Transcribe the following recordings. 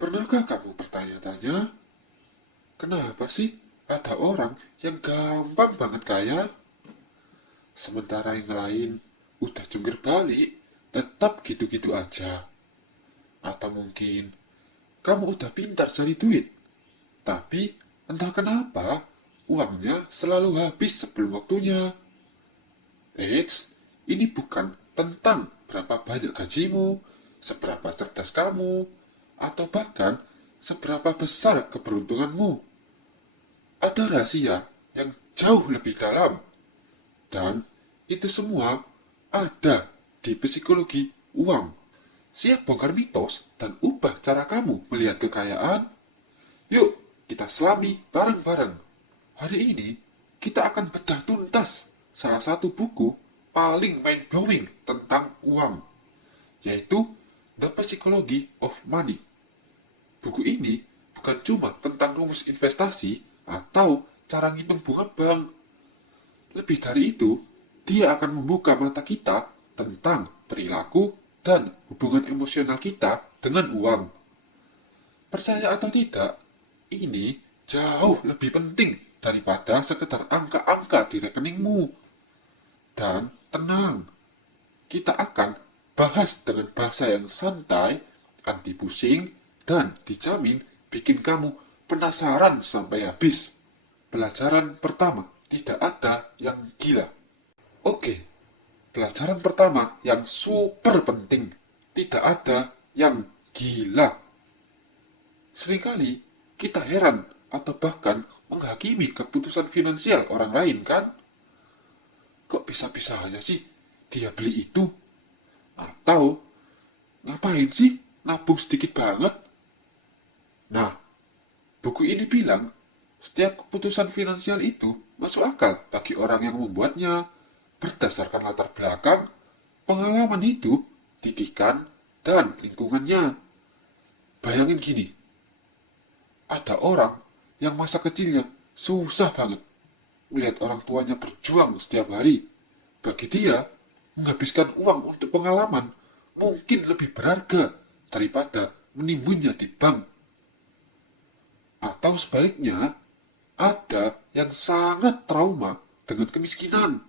Pernahkah kamu bertanya-tanya, kenapa sih ada orang yang gampang banget kaya, sementara yang lain udah jungkir balik, tetap gitu-gitu aja? Atau mungkin kamu udah pintar cari duit, tapi entah kenapa uangnya selalu habis sebelum waktunya. Eits, ini bukan tentang berapa banyak gajimu, seberapa cerdas kamu, atau bahkan seberapa besar keberuntunganmu. Ada rahasia yang jauh lebih dalam, dan itu semua ada di psikologi uang. Siap bongkar mitos dan ubah cara kamu melihat kekayaan? Yuk, kita selami bareng-bareng. Hari ini, kita akan bedah tuntas salah satu buku paling mind-blowing tentang uang, yaitu The Psychology of Money. Buku ini bukan cuma tentang rumus investasi atau cara ngitung bunga bank. Lebih dari itu, dia akan membuka mata kita tentang perilaku dan hubungan emosional kita dengan uang. Percaya atau tidak, ini jauh lebih penting daripada sekedar angka-angka di rekeningmu. Dan tenang, kita akan bahas dengan bahasa yang santai, anti pusing, dan dijamin bikin kamu penasaran sampai habis. Pelajaran pertama, tidak ada yang gila. Oke, pelajaran pertama yang super penting, tidak ada yang gila. Seringkali kita heran atau bahkan menghakimi keputusan finansial orang lain, kan? Kok bisa-bisa aja sih dia beli itu? Atau ngapain sih nabung sedikit banget? Nah, buku ini bilang setiap keputusan finansial itu masuk akal bagi orang yang membuatnya berdasarkan latar belakang, pengalaman hidup, didikan, dan lingkungannya. Bayangin gini, ada orang yang masa kecilnya susah banget melihat orang tuanya berjuang setiap hari. Bagi dia, menghabiskan uang untuk pengalaman mungkin lebih berharga daripada menimbunnya di bank. Atau sebaliknya, ada yang sangat trauma dengan kemiskinan.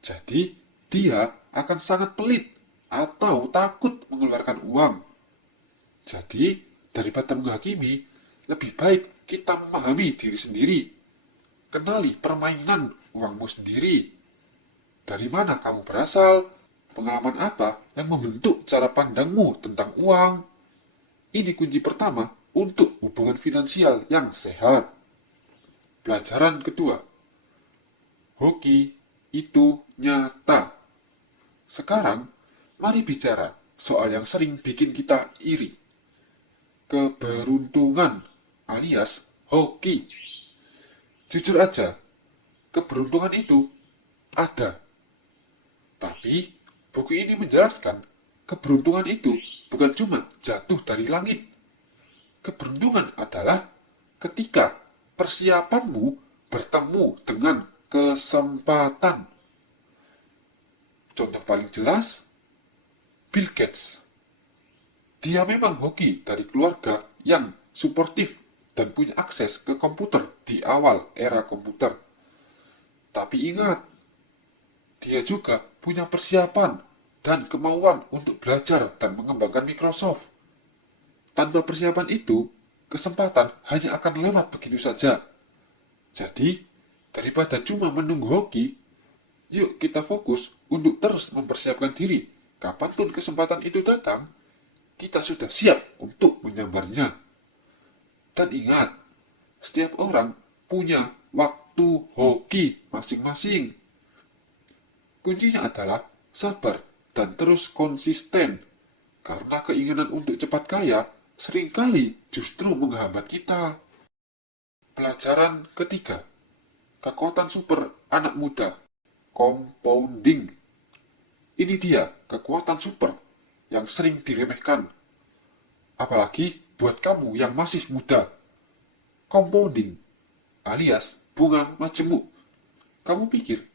Jadi, dia akan sangat pelit atau takut mengeluarkan uang. Jadi, daripada menghakimi, lebih baik kita memahami diri sendiri. Kenali permainan uangmu sendiri. Dari mana kamu berasal? Pengalaman apa yang membentuk cara pandangmu tentang uang? Ini kunci pertama untuk hubungan finansial yang sehat. Pelajaran kedua, hoki itu nyata. Sekarang, mari bicara soal yang sering bikin kita iri. Keberuntungan alias hoki. Jujur aja, keberuntungan itu ada. Tapi, buku ini menjelaskan keberuntungan itu bukan cuma jatuh dari langit. Keberuntungan adalah ketika persiapanmu bertemu dengan kesempatan. Contoh paling jelas, Bill Gates. Dia memang hoki dari keluarga yang suportif dan punya akses ke komputer di awal era komputer. Tapi ingat, dia juga punya persiapan dan kemauan untuk belajar dan mengembangkan Microsoft. Tanpa persiapan itu, kesempatan hanya akan lewat begitu saja. Jadi, daripada cuma menunggu hoki, yuk kita fokus untuk terus mempersiapkan diri. Kapanpun kesempatan itu datang, kita sudah siap untuk menyambarnya. Dan ingat, setiap orang punya waktu hoki masing-masing. Kuncinya adalah sabar dan terus konsisten. Karena keinginan untuk cepat kaya seringkali justru menghambat kita. Pelajaran ketiga, kekuatan super anak muda, compounding. Ini dia kekuatan super yang sering diremehkan. Apalagi buat kamu yang masih muda. Compounding alias bunga majemuk. Kamu pikir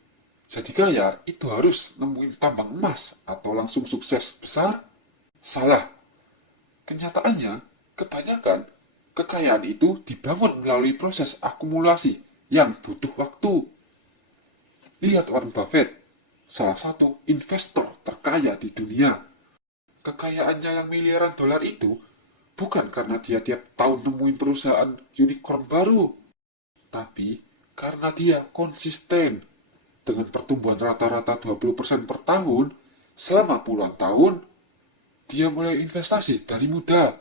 jadi kaya itu harus nemuin tambang emas atau langsung sukses besar? Salah. Kenyataannya, Kebanyakan kekayaan itu dibangun melalui proses akumulasi yang butuh waktu. Lihat Warren Buffett, salah satu investor terkaya di dunia. Kekayaannya yang miliaran dolar itu bukan karena dia tiap tahun nemuin perusahaan unicorn baru, tapi karena dia konsisten dengan pertumbuhan rata-rata 20% per tahun selama puluhan tahun. Dia mulai investasi dari muda.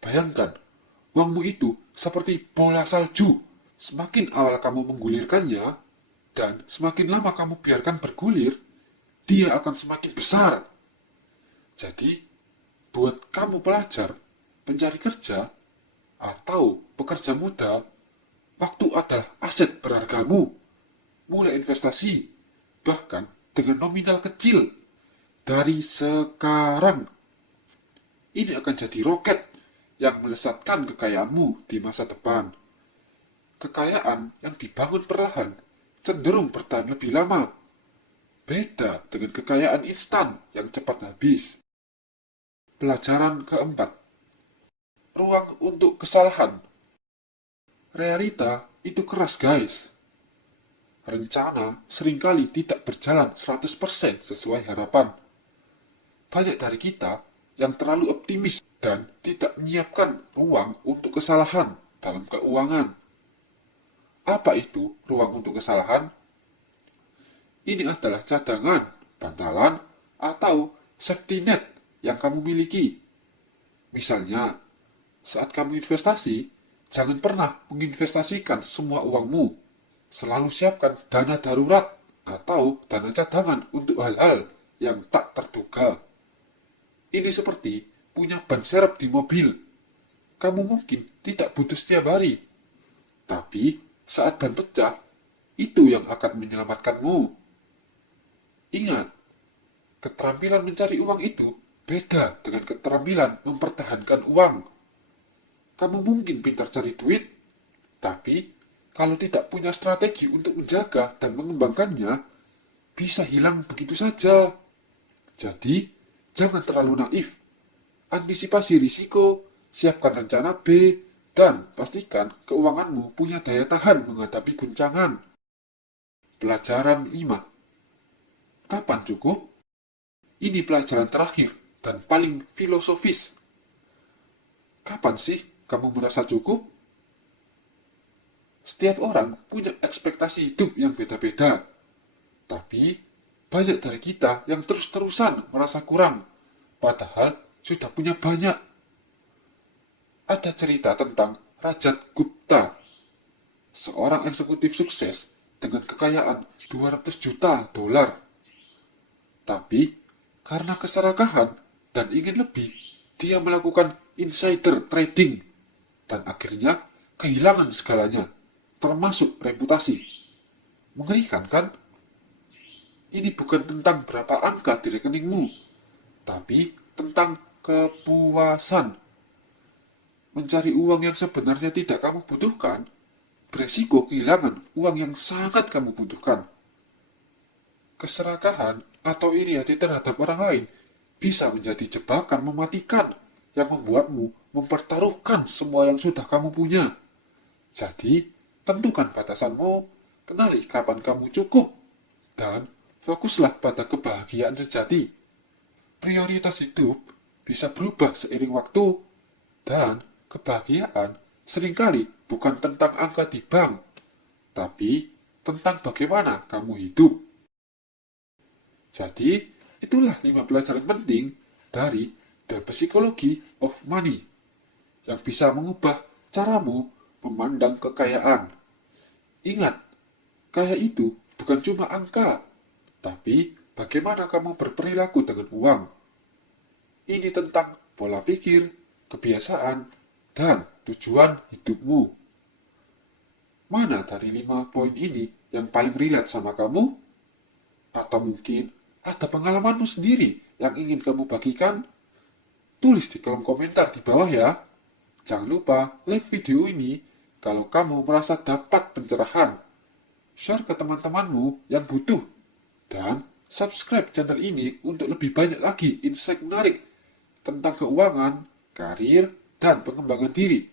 Bayangkan, uangmu itu seperti bola salju. Semakin awal kamu menggulirkannya, dan semakin lama kamu biarkan bergulir, dia akan semakin besar. Jadi, buat kamu pelajar, pencari kerja, atau pekerja muda, waktu adalah aset berhargamu. Mulai investasi, bahkan dengan nominal kecil, dari sekarang. Ini akan jadi roket yang melesatkan kekayaanmu di masa depan. Kekayaan yang dibangun perlahan cenderung bertahan lebih lama. Beda dengan kekayaan instan yang cepat habis. Pelajaran keempat. Ruang untuk kesalahan. Realita itu keras, guys. Rencana seringkali tidak berjalan 100% sesuai harapan. Banyak dari kita yang terlalu optimis dan tidak menyiapkan ruang untuk kesalahan dalam keuangan. Apa itu ruang untuk kesalahan? Ini adalah cadangan, bantalan, atau safety net yang kamu miliki. Misalnya, saat kamu investasi, jangan pernah menginvestasikan semua uangmu. Selalu siapkan dana darurat atau dana cadangan untuk hal-hal yang tak terduga. Ini seperti punya ban serep di mobil. Kamu mungkin tidak butuh setiap hari. Tapi saat ban pecah, itu yang akan menyelamatkanmu. Ingat, keterampilan mencari uang itu beda dengan keterampilan mempertahankan uang. Kamu mungkin pintar cari duit, tapi kalau tidak punya strategi untuk menjaga dan mengembangkannya, bisa hilang begitu saja. Jadi, jangan terlalu naif. Antisipasi risiko, siapkan rencana B, dan pastikan keuanganmu punya daya tahan menghadapi guncangan. Pelajaran 5. Kapan cukup? Ini pelajaran terakhir dan paling filosofis. Kapan sih kamu merasa cukup? Setiap orang punya ekspektasi hidup yang beda-beda. Tapi, banyak dari kita yang terus-terusan merasa kurang, padahal sudah punya banyak. Ada cerita tentang Rajat Gupta, seorang eksekutif sukses dengan kekayaan 200 juta dolar. Tapi, karena keserakahan dan ingin lebih, dia melakukan insider trading dan akhirnya kehilangan segalanya, termasuk reputasi. Mengerikan, kan? Ini bukan tentang berapa angka di rekeningmu, tapi tentang kepuasan. Mencari uang yang sebenarnya tidak kamu butuhkan, beresiko kehilangan uang yang sangat kamu butuhkan. Keserakahan atau iri hati terhadap orang lain bisa menjadi jebakan mematikan yang membuatmu mempertaruhkan semua yang sudah kamu punya. Jadi, tentukan batasanmu, kenali kapan kamu cukup, dan fokuslah pada kebahagiaan sejati. Prioritas hidup bisa berubah seiring waktu, dan kebahagiaan seringkali bukan tentang angka di bank, tapi tentang bagaimana kamu hidup. Jadi, itulah 5 pelajaran penting dari The Psychology of Money yang bisa mengubah caramu memandang kekayaan. Ingat, kaya itu bukan cuma angka, tapi bagaimana kamu berperilaku dengan uang. Ini tentang pola pikir, kebiasaan, dan tujuan hidupmu. Mana dari 5 poin ini yang paling relate sama kamu? Atau mungkin ada pengalamanmu sendiri yang ingin kamu bagikan? Tulis di kolom komentar di bawah ya. Jangan lupa like video ini kalau kamu merasa dapat pencerahan. Share ke teman-temanmu yang butuh. Dan subscribe channel ini untuk lebih banyak lagi insight menarik tentang keuangan, karir, dan pengembangan diri.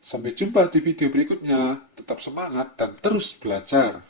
Sampai jumpa di video berikutnya. Tetap semangat dan terus belajar.